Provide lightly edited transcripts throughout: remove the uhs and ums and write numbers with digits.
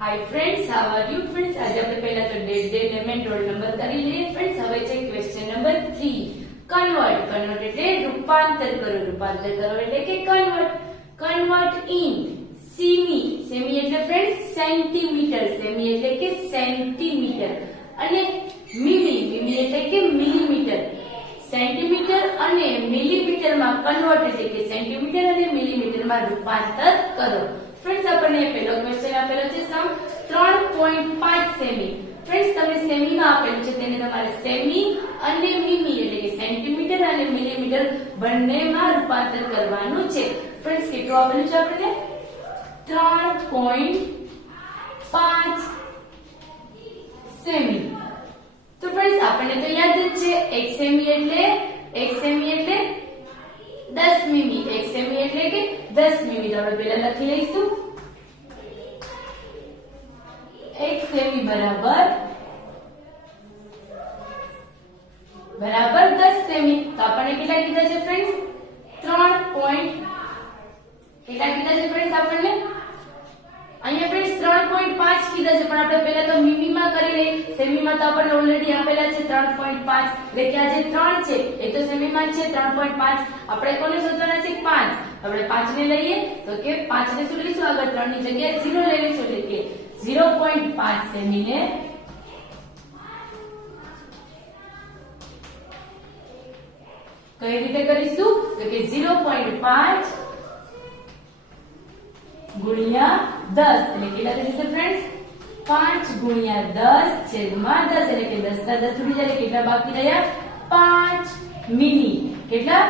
Hi friends, how are you friends? आज આપણે પહેલા તો ડેટ એન્ડ રોલ નંબર કરી લઈએ ફ્રેન્ડ્સ. હવે છે ક્વેશ્ચન નંબર 3. કન્વર્ટ એટલે રૂપાંતર કરો. રૂપાંતર કરો એટલે કે કન્વર્ટ ઇન સેમી એટલે ફ્રેન્ડ્સ સેન્ટીમીટર. સેમી એટલે કે સેન્ટીમીટર અને મીમી એટલે કે મિલીમીટર. સેન્ટીમીટર અને મિલીમીટરમાં કન્વર્ટ એટલે કે સેન્ટીમીટર અને મિલીમીટરમાં રૂપાંતર કરો. फ्रेंड्स अपने पहलो क्वेश्चन आपेलो छे सम 3.5 सेमी. फ्रेंड्स तमे सेमी માં આપેલું છે તેને તમારે સેમી અને મીમી એટલે કે સેન્ટીમીટર અને મિલીમીટર બંનેમાં રૂપાંતર કરવાનું છે. फ्रेंड्स કેટલું આપેલું છે આપણે 3.5 સેમી. તો फ्रेंड्स આપણને તો યાદ જ છે 1 સેમી એટલે 10 મીમી. 1 સેમી એટલે કે 10 મીમી. તો આપણે પહેલા લખી લઈશું 1 સેમી બરાબર 10 સેમી. તો આપણને કેટલા કીધા છે ફ્રેન્ડ્સ? 3 પોઈન્ટ કેટલા કીધા છે ફ્રેન્ડ્સ? આપણને અહીંયા ફ્રેન્ડ્સ 3.5 કીધા છે, પણ આપણે પહેલા તો મીમી માં કરી લઈએ. સેમી માં તો આપણને ઓલરેડી આપેલા છે 3.5 એટલે કે આ જે 3 છે એ તો સેમી માં છે 3.5. આપણે કોને શોધવાના છે? 5. આપણે 5 ને લઈએ તો કે 5 ને શું લઈશું? આગળ 3 ની જગ્યાએ 0 લઈ લઈશું એટલે કે 0.5 સેમી ને કઈ રીતે કરીશું? તો કે 0.5 ગુણ્યા 10 એટલે કેટલા થશે ફ્રેન્ડ્સ? 5 ગુણ્યા 10 છેદમાં 10 એટલે કે 10 ના 10 ઉડી જાય. કેટલા બાકી રહ્યા? 5 મીમી. કેટલા?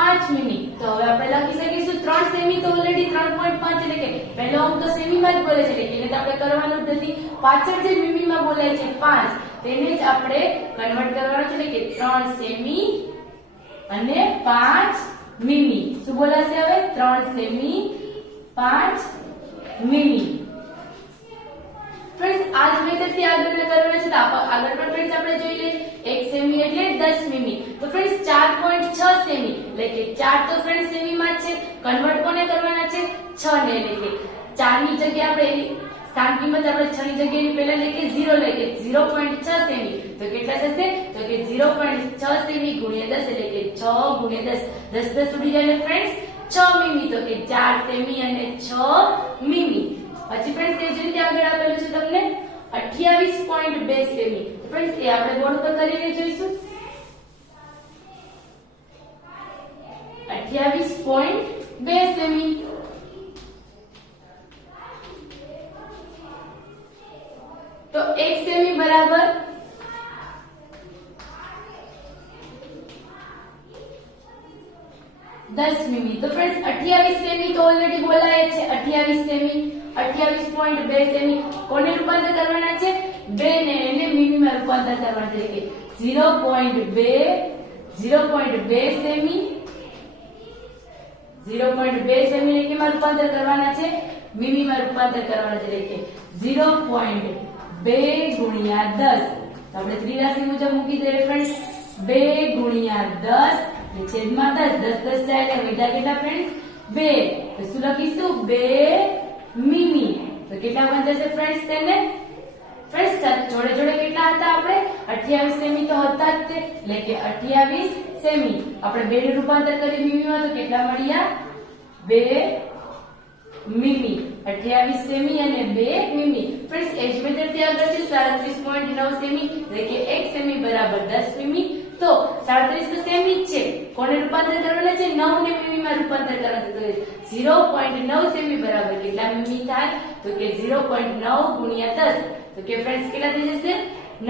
5 મીમી. તો હવે આપણે લખી શકીશું 3 સેમી તો ઓલરેડી 3.5 એટલે કે પહેલો અંક તો સેમી માં જ બોલે છે એટલે તો આપણે કરવાનું જ નથી. પાછળ જે મીમી માં બોલાય છે 5 તેને જ આપણે કન્વર્ટ કરવાનું છે એટલે કે 3 સેમી અને 5 મીમી. શું બોલાશે હવે? 3 સેમી 5 મીમી. फ्रेंड्स आज मेथड થી આગળ કરવાના છે. તો આગળ પણ फ्रेंड्स આપણે જોઈ લઈએ 1 સેમી એટલે 10 મીમી. તો फ्रेंड्स 4.6 સેમી એટલે કે 4 તો फ्रेंड्स સેમી માં છે. કન્વર્ટ કોને કરવાના છે? 6 ને એટલે કે 4 ની જગ્યાએ આપણે સ્થાન કિંમત આપણે 6 ની જગ્યાએ પહેલા લઈએ 0 લઈએ 0.6 સેમી. તો કેટલા થશે? તો કે 0.6 સેમી ગુણ્યા 10 એટલે કે 6 ગુણ્યા 10 10 10 ઉડી જાય फ्रेंड्स 6 મીમી. તો કે 4 સેમી અને 6 મીમી. પછી फ्रेंड्स તે જ રીતે આગળ આપેલું છે તમને 28.2 સેમી. फ्रेंड्स એ આપણે બોર્ડ પર કરીને જોઈશું. 28.2 સેમી. તો 1 સેમી બરાબર 10 મીમી. તો फ्रेंड्स 28 સેમી તો ઓલરેડી બોલાય છે 28 સેમી. 28.2 સેમી કોને રૂપાંતર કરવાના છે? 2 ને એને મીમી માં રૂપાંતર કરવાના છે કે 0.2 સેમી 0.2 સેમી ને કેમાં રૂપાંતર કરવાના છે? મીમી માં રૂપાંતર કરવાના છે એટલે કે 0.2 ગુણ્યા 10. તો આપણે ત્રિરાશી મુજબ મૂકી દઈએ ફ્રેન્ડ્સ 2 ગુણ્યા 10 છેદમાં 10 10 10 જાય એટલે વધ્યા કેટલા ફ્રેન્ડ્સ? 2. તો શું લખીશું? 2 મીમી. તો કેટલા બનશે ફ્રેન્ડ્સ? તેને ફ્રેન્ડ્સ જોડે જોડે કેટલા હતા આપણે? 28 સેમી તો હતા જ તે એટલે કે 28 સેમી. આપણે 2 નું રૂપાંતર કરી મીમી માં તો કેટલા મળ્યા? 2 મીમી. 28 સેમી અને 2 મીમી. ફ્રેન્ડ્સ એજ મેથડ થી આગળ છે 37.9 સેમી એટલે કે 1 સેમી બરાબર 10 મીમી. તો 37 તો સેમી જ છે. કોને રૂપાંતર કરવાના છે? 9 ને મીમી માં રૂપાંતર કરવાના છે. 0.9 સેમી બરાબર કેટલા મીમી થાય? તો કે 0.9 ગુણ્યા 10. તો કે ફ્રેન્ડ્સ કેટલા થઈ જશે?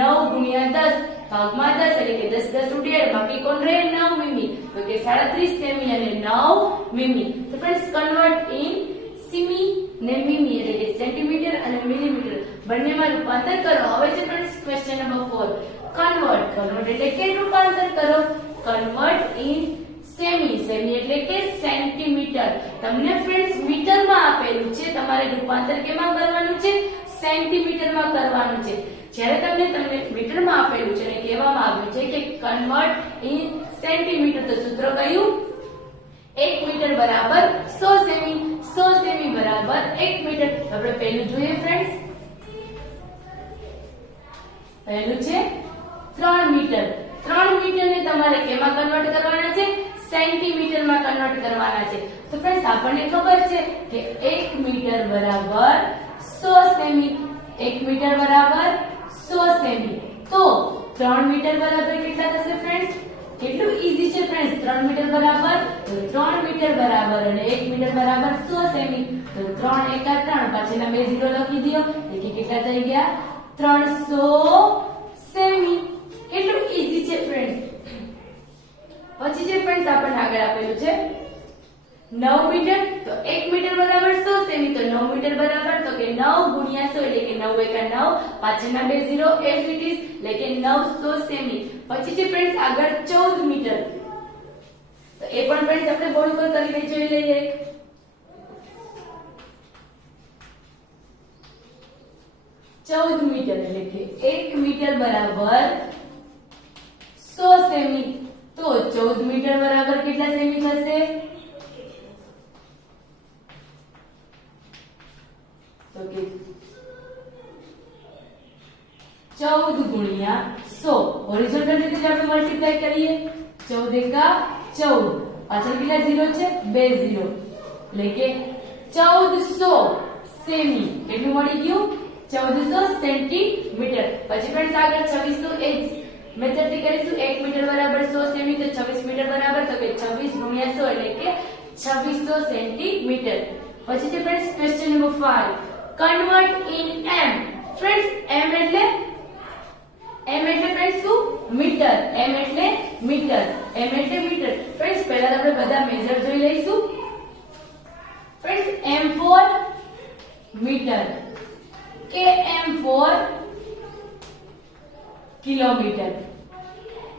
9 ગુણ્યા 10 ભાગમાં 10 એટલે કે 10 10 ઉડી જાય બાકી કોણ રહે? 9 મીમી. તો કે 37 સેમી અને 9 મીમી. તો ફ્રેન્ડ્સ કન્વર્ટ ઇન સેમી ને મીમી એટલે કે સેન્ટીમીટર અને મિલીમીટર બંનેમાં રૂપાંતર કરો. હવે છે ફ્રેન્ડ્સ ક્વેશ્ચન નંબર 4. કન્વર્ટ એટલે કે રૂપાંતર કરો. Convert in semi. સેમી એટલે કે સેન્ટીમીટર. તમને ફ્રેન્ડ્સ મીટરમાં આપેલું છે, તમારે રૂપાંતર કેમાં કરવાનું છે? સેન્ટીમીટરમાં કરવાનું છે. જ્યારે તમને મીટરમાં આપેલું છે અને કહેવામાં આવ્યું છે કે કન્વર્ટ ઇન સેન્ટીમીટર, તો સૂત્ર કયું? 1 મીટર બરાબર 100 સેમી. 100 સેમી બરાબર 1 મીટર. આપણે પહેલું જોઈએ ફ્રેન્ડ્સ પહેલું છે 3 મીટર. 3 મીટરને તમારે કેમાં કન્વર્ટ કરવાના છે? સેન્ટીમીટરમાં કન્વર્ટ કરવાના છે. તો ફ્રેન્ડ્સ આપણને ખબર છે કે 1 મીટર બરાબર 100 સેમી. 1 મીટર બરાબર 100 સેમી. તો 3 મીટર બરાબર કેટલા થશે ફ્રેન્ડ્સ? કેટલું ઈઝી છે ફ્રેન્ડ્સ. 3 મીટર બરાબર, તો 3 મીટર બરાબર અને 1 મીટર બરાબર 100 સેમી. તો 3 એકા 3, પાછળના બે ઝીરો લખી દો એટલે કેટલા થઈ ગયા? 300 સેમી. કેટલું ઈઝી છે ફ્રેન્ડ્સ. પછી જે ફ્રેન્ડ્સ આપણને આગળ આપેલું છે 9 મીટર. તો 1 મીટર બરાબર 100 સેમી. તો 9 મીટર બરાબર તો કે 9 ગુણ્યા 100 એટલે કે 9 એકા 9, પાછળના બે ઝીરો એઝ ઇટ ઇઝ એટલે કે 900 સેમી. પછી જે ફ્રેન્ડ્સ આગળ 14 મીટર. તો એ પણ ફ્રેન્ડ્સ આપણે બોર્ડ ઉપર કરીને જોઈ લઈએ. 14 મીટર એટલે કે 1 મીટર બરાબર 100 સેમી. તો 14 મીટર બરાબર કેટલા સેમી થશે? તો કે 14 ગુણ્યા 100. હોરિઝોન્ટલ રીતે આપણે મલ્ટીપ્લાય કરીએ. 14 એકા 14, પાછળ કેટલા ઝીરો છે? બે ઝીરો એટલે કે 1400 સેમી. કેટલું મળી ગયું? 1400 સેન્ટીમીટર. પછી ફ્રેન્ડ્સ આગળ 26 નું એ મેથડ થી કરીશું. 1 મીટર બરાબર 100 સેમી. તો 26 મીટર બરાબર તો કે 26 ગુણ્યા 100 એટલે કે 2600 સેન્ટીમીટર. પછી છે friends question number 5. Convert in M. Friends M એટલે ફ્રેન્ડ્સ શું? મીટર. એમ એટલે મીટર. એમ એટલે મીટર. ફ્રેન્ડ્સ પહેલા આપણે બધા મેજર જોઈ લઈશું. ફ્રેન્ડ્સ એમ ફોર મીટર, કે એમ ફોર કિલોમીટર,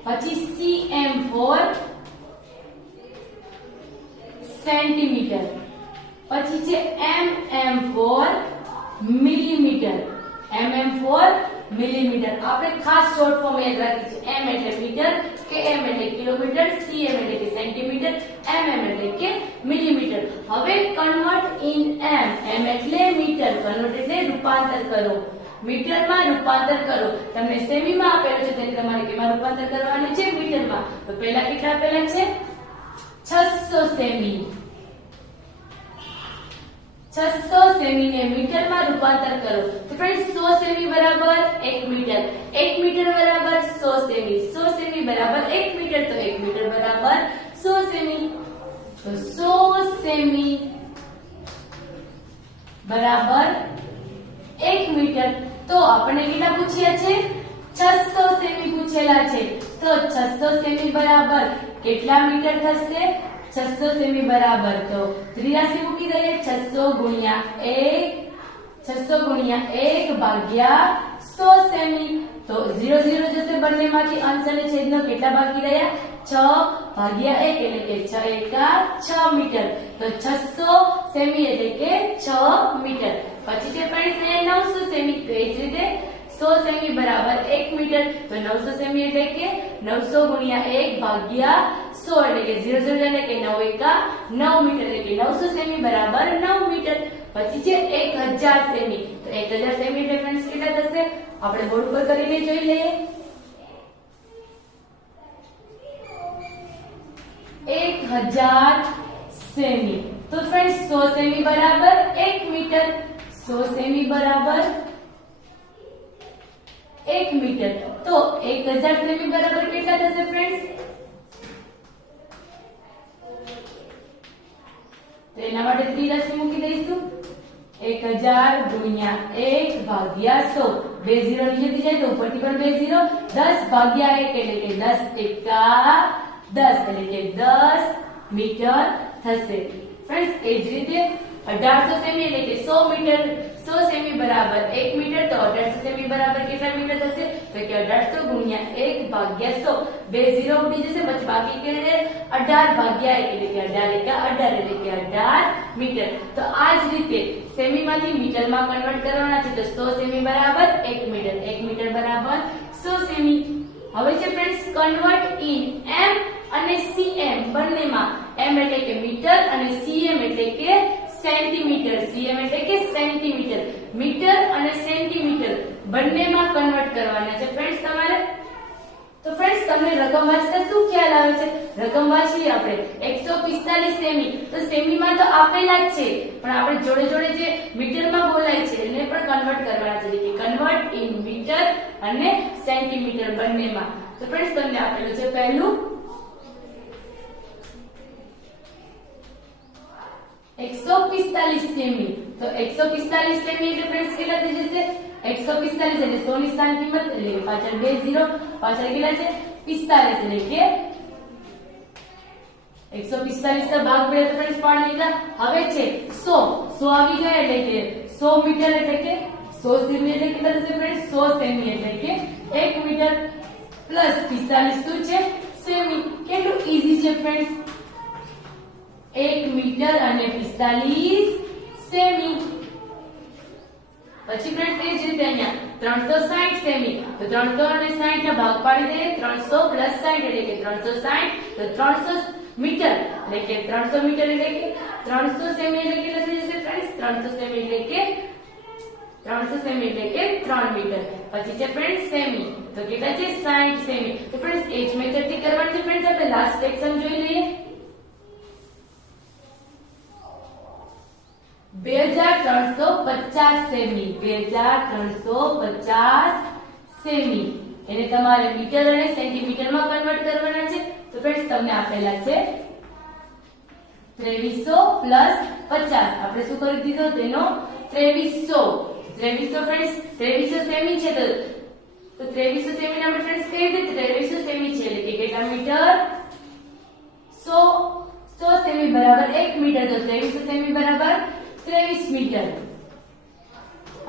પછી cm ફોર સેન્ટીમીટર, પછી છે mm for millimetre. mm for millimetre. આપણે ખાસ શોર્ટ ફોર્મ યાદ રાખીશું. m એટલે મીટર, km એટલે કિલોમીટર, cm એટલે કે સેન્ટીમીટર, mm એટલે કે મિલીમીટર. હવે કન્વર્ટ ઇન m. m એટલે મીટર, કન્વર્ટ એટલે રૂપાંતર કરો. મીટરમાં રૂપાંતર કરો. તમને સેમીમાં આપેલું છે તેને તમારે કેમાં રૂપાંતર કરવાનું છે? મીટરમાં. તો પહેલા કેટલા આપેલા છે? 600 સેમી. 600 સેમી ને મીટરમાં રૂપાંતર કરો. તો ફ્રેન્ડ્સ 100 સેમી બરાબર 1 મીટર. 1 મીટર બરાબર 100 સેમી. 100 સેમી બરાબર 1 મીટર. તો 1 મીટર બરાબર 100 સેમી. તો 100 સેમી બરાબર 1 મીટર. તો આપણને કેટલા પૂછ્યા છે? 600 સેમી પૂછેલા છે. તો 600 સેમી બરાબર કેટલા મીટર થશે? 600 સેમી બરાબર તો ત્રિરાશી મૂકી દઈએ. 600 ગુણ્યા 1 ભાગ્યા 100 સેમી. તો 0 0 જશે બંનેમાંથી. અંશ અને છેદનો કેટલા બાકી રહ્યા? 6 ભાગ્યા 1 એટલે કે 6 એકા 6 મીટર. તો 600 સેમી એટલે કે 6 મીટર. પછી છે ફ્રેન્ડ્સ 900 સેમી. તો એ જ રીતે 100 સેમી બરાબર 1 મીટર. તો 900 સેમી એટલે કે 900 ગુણ્યા 1 ભાગ્યા 100 એટલે કે 0 0 એટલે કે 9 એકા 9 મીટર એટલે કે 900 સેમી બરાબર 9 મીટર. પછી છે 1000 સેમી. તો 1000 સેમી એટલે ફ્રેન્ડ્સ કેટલા થશે? આપણે બોર્ડ પર કરીને જોઈ લઈએ. 1000 સેમી. તો ફ્રેન્ડ્સ 100 સેમી બરાબર 1 મીટર. 100 સેમી બરાબર 1 મીટર. તો 1000 સેમી બરાબર કેટલા થશે ફ્રેન્ડ્સ? તો એના માટે ત્રિરાશી મૂકી દઈશું. 1000 ગુણ્યા 1 ભાગ્યા 100. બે ઝીરો નીચેથી જાય તો ઉપરથી પણ બે ઝીરો. 10 ભાગ્યા 1 એટલે કે 10 એકા 10 એટલે કે 10 મીટર થશે. ફ્રેન્ડ્સ એ જ રીતે 1800 સેમી એટલે કે 100 મીટર. 100 સેમી બરાબર 1 મીટર. તો 1800 સેમી બરાબર કેટલા મીટર થશે? તો કે 1800 ગુણ્યા 1 ભાગ્યા 100. બે ઝીરો ઉડી જશે. પછી બાકી કેટલે? 18 ભાગ્યા 1 એટલે કે 18 એકા 18 એટલે કે 18 મીટર. તો આ જ રીતે સેમીમાંથી મીટરમાં કન્વર્ટ કરવાના છે. તો 100 સેમી બરાબર 1 મીટર. 1 મીટર બરાબર 100 સેમી. હવે છે ફ્રેન્ડ્સ કન્વર્ટ ઇન m અને cm બંનેમાં. m એટલે કે મીટર અને cm એટલે કે સેન્ટીમીટર. cm એટલે કે સેન્ટીમીટર. મીટર અને સેન્ટીમીટર બંનેમાં કન્વર્ટ કરવાના છે ફ્રેન્ડ્સ તમારે. તો ફ્રેન્ડ્સ તમને રકમ વાંચતા શું ખ્યાલ આવે છે? રકમ વાંચીએ આપણે 145 સેમી. તો સેમીમાં તો આપેલા જ છે, પણ આપણે જોડે જોડે જે મીટરમાં બોલાય છે એને પણ કન્વર્ટ કરવાના છે, કે કન્વર્ટ ઇન મીટર અને સેન્ટીમીટર બંનેમાં. તો ફ્રેન્ડ્સ તમને આપેલું છે પહેલું 145 સેમી. તો 145 સેમી એટલે ફ્રેન્ડ્સ કેટલા થઈ જશે? 145 એટલે 100 ની સ્થાન કિંમત એટલે કે પાછળ 2 0, પાછળ કેટલા છે? 45 એટલે કે 145 ના ભાગ પડે તો ફ્રેન્ડ્સ પાડી દીધા. હવે છે 100 આવી ગયા એટલે કે 100 મીટર એટલે કે 100 સેમી એટલે કેટલા થશે ફ્રેન્ડ્સ? 100 સેમી એટલે કે 1 મીટર પ્લસ 45 શું છે? સેમી. કેટલું ઈઝી છે ફ્રેન્ડ્સ? 1 મીટર અને 45 સેમી. પછી ફ્રેન્ડ્સ એ જ રીતે અહીંયા 360 સેમી. તો 360 ના ભાગ પાડી દઈએ. 300 પ્લસ 60 એટલે કે 360. તો 300 મીટર એટલે કે 300 મીટર એટલે કે 300 સેમી એટલે કેટલા થઈ જશે ફ્રેન્ડ્સ? 300 સેમી એટલે કે 300 સેમી એટલે કે 3 મીટર. પછી છે ફ્રેન્ડ્સ સેમી. તો કેટલા છે? 60 સેમી. તો ફ્રેન્ડ્સ એ જ મેથડ થી કરવાની છે ફ્રેન્ડ્સ. આપણે લાસ્ટ સેક્શન જોઈ લઈએ. 2350 સેમી. 2350 સેમી એને તમારે મીટર અને સેન્ટીમીટરમાં કન્વર્ટ કરવાના છે. તો ફ્રેન્ડ્સ તમને આપેલા છે 2300 પ્લસ 50. આપણે શું કરી દીધો? તેનો 2300 ફ્રેન્ડ્સ 2300 સેમી છે. તો 2300 સેમી ને આપણે ફ્રેન્ડ્સ કઈ રીતે? 2300 સેમી છે એટલે કે કેટલા મીટર? 100 સેમી બરાબર 1 મીટર. તો 2300 સેમી બરાબર 23 મીટર.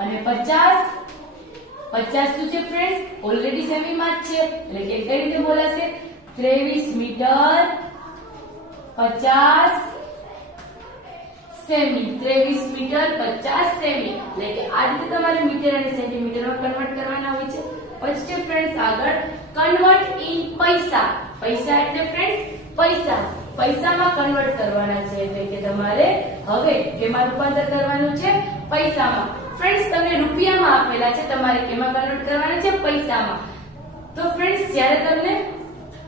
અને 50 શું છે ફ્રેન્ડ્સ? ઓલરેડી સેમી માં જ છે એટલે કે કઈ રીતે બોલાશે? 23 મીટર 50 સેમી. 23 મીટર 50 સેમી એટલે કે આ રીતે તમારે મીટર અને સેન્ટીમીટરમાં કન્વર્ટ કરવાના હોય છે. પછી છે ફ્રેન્ડ્સ આગળ કન્વર્ટ ઇન પૈસા. પૈસા એટલે ફ્રેન્ડ્સ પૈસા. પૈસામાં કન્વર્ટ કરવાના છે એટલે કે તમારે હવે કેમાં રૂપાંતર કરવાનું છે? પૈસામાં. ફ્રેન્ડ્સ તમને રૂપિયામાં આપેલા છે, તમારે કેમાં કન્વર્ટ કરવાના છે? પૈસામાં. તો ફ્રેન્ડ્સ જ્યારે તમને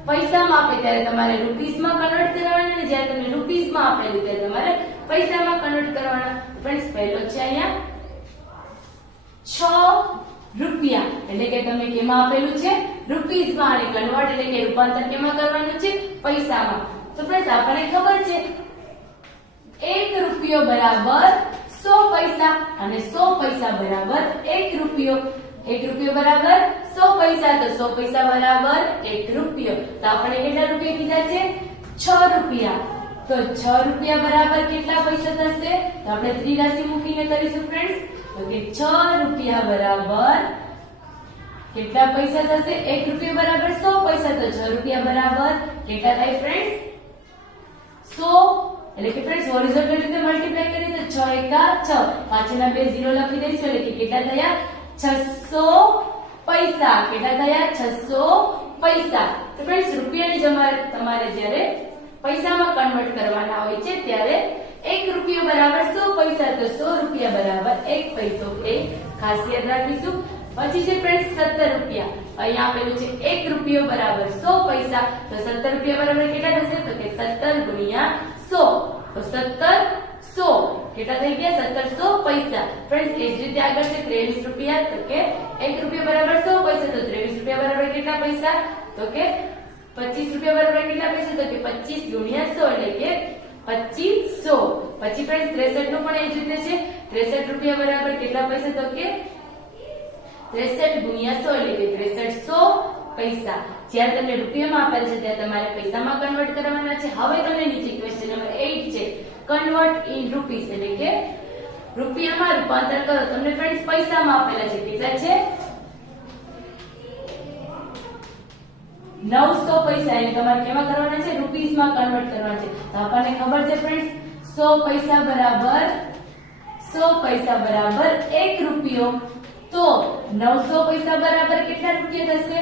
પૈસામાં આપે ત્યારે તમારે રૂપીસમાં કન્વર્ટ કરવાના, અને જ્યારે તમને રૂપીસમાં આપેલું ત્યારે તમારે પૈસામાં કન્વર્ટ કરવાના. ફ્રેન્ડ્સ પહેલો છે અહીંયા 6 રૂપિયા એટલે કે તમને કેમાં આપેલું છે? રૂપીસમાં. અને કન્વર્ટ એટલે કે રૂપાંતર કેમાં કરવાનું છે? પૈસામાં. તો ફ્રેન્ડ્સ આપણને ખબર છે 1 રૂપિયો બરાબર 100 પૈસા અને 100 પૈસા બરાબર 1 રૂપિયો. 1 રૂપિયો બરાબર 100 પૈસા. તો 100 પૈસા બરાબર 1 રૂપિયો. તો આપણે કેટલા રૂપિયા કીધા છે? 6 રૂપિયા. તો 6 રૂપિયા બરાબર કેટલા પૈસા થશે? તો આપણે ત્રિરાશિ મૂકીને કરીશું ફ્રેન્ડ્સ. તો કે 6 રૂપિયા બરાબર કેટલા પૈસા થશે? 1 રૂપિયો બરાબર 100 પૈસા. તો 6 રૂપિયા બરાબર કેટલા થાય ફ્રેન્ડ્સ? 100. એટલે કે ફ્રેન્ડ્સ હોરિઝોન્ટલ રીતે મલ્ટીપ્લાય કરીએ તો 6 એકા 6. પાછળના બે 0 લખી દઈશું એટલે કે કેટલા થયા? 600 પૈસા. કેટલા થયા? 600 પૈસા. તો ફ્રેન્ડ્સ રૂપિયાને તમારે જ્યારે પૈસામાં કન્વર્ટ કરવાના હોય છે ત્યારે 1 રૂપિયો બરાબર 100 પૈસા. તો 100 રૂપિયા બરાબર 1 પૈસો. એ ખાસ યાદ રાખીશું. પછી છે ફ્રેન્ડ્સ 17 રૂપિયા. અહીંયા આપેલું છે 1 રૂપિયો બરાબર 100 પૈસા. તો 17 રૂપિયા બરાબર કેટલા થશે? તો કે 17 ગુણ્યા 100. તો 1700 કેટલા થઈ ગયા? 1700 પૈસા. ફ્રેન્ડ્સ એ જ રીતે આગળ છે 23 રૂપિયા. તો કે 1 રૂપિયો બરાબર 100 પૈસા. તો 23 રૂપિયા બરાબર કેટલા પૈસા? તો કે 25 રૂપિયા બરાબર કેટલા પૈસા? તો કે 25 ગુણ્યા 100 એટલે કે 2500. પછી ફ્રેન્ડ્સ 63 નું પણ એ જ રીતે છે. 63 રૂપિયા બરાબર કેટલા પૈસા? તો કે 63 ગુણ્યા 100 એટલે કે 6300 પૈસા. જ્યારે તમને રૂપિયામાં આપેલ છે ત્યારે તમારે પૈસામાં કન્વર્ટ કરવાના છે. હવે તમને નીચે ક્વેશ્ચન નંબર 8 છે કન્વર્ટ ઇન રૂપીસ એટલે કે રૂપિયામાં રૂપાંતર કરો. તમને ફ્રેન્ડ્સ પૈસામાં આપેલા છે કેટલા છે? 900 પૈસા. એને તમારે કેમાં કરવાના છે? રૂપીસમાં કન્વર્ટ કરવાના છે. તો આપણને ખબર છે ફ્રેન્ડ્સ 100 પૈસા બરાબર 1 રૂપિયો. તો 900 પૈસા બરાબર કેટલા રૂપિયા થશે?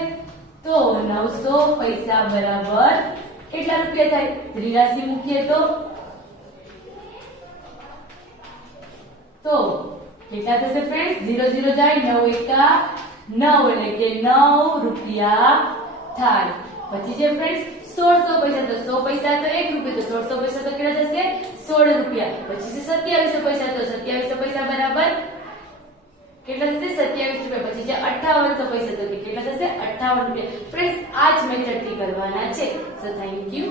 તો 900 પૈસા બરાબર કેટલા રૂપિયા થાય? ત્રિરાશિ મૂકીએ તો કેટલા થશે ફ્રેન્ડ્સ? 0 0 જાય 9 એકા 9 એટલે કે 9 રૂપિયા થાય. પછી છે ફ્રેન્ડ્સ 1600 પૈસા, તો 100 પૈસા તો 1 રૂપિયો, તો 1600 પૈસા તો કેટલા થશે? 16 રૂપિયા. પછી છે 2700 પૈસા, તો 2700 પૈસા બરાબર કેટલા થશે? 27 રૂપિયા. પછી છે 5800 પૈસા, તો કેટલા થશે? 58 રૂપિયા. ફ્રેન્ડ્સ આ જ મેથડ થી કરવાના છે. So thank you.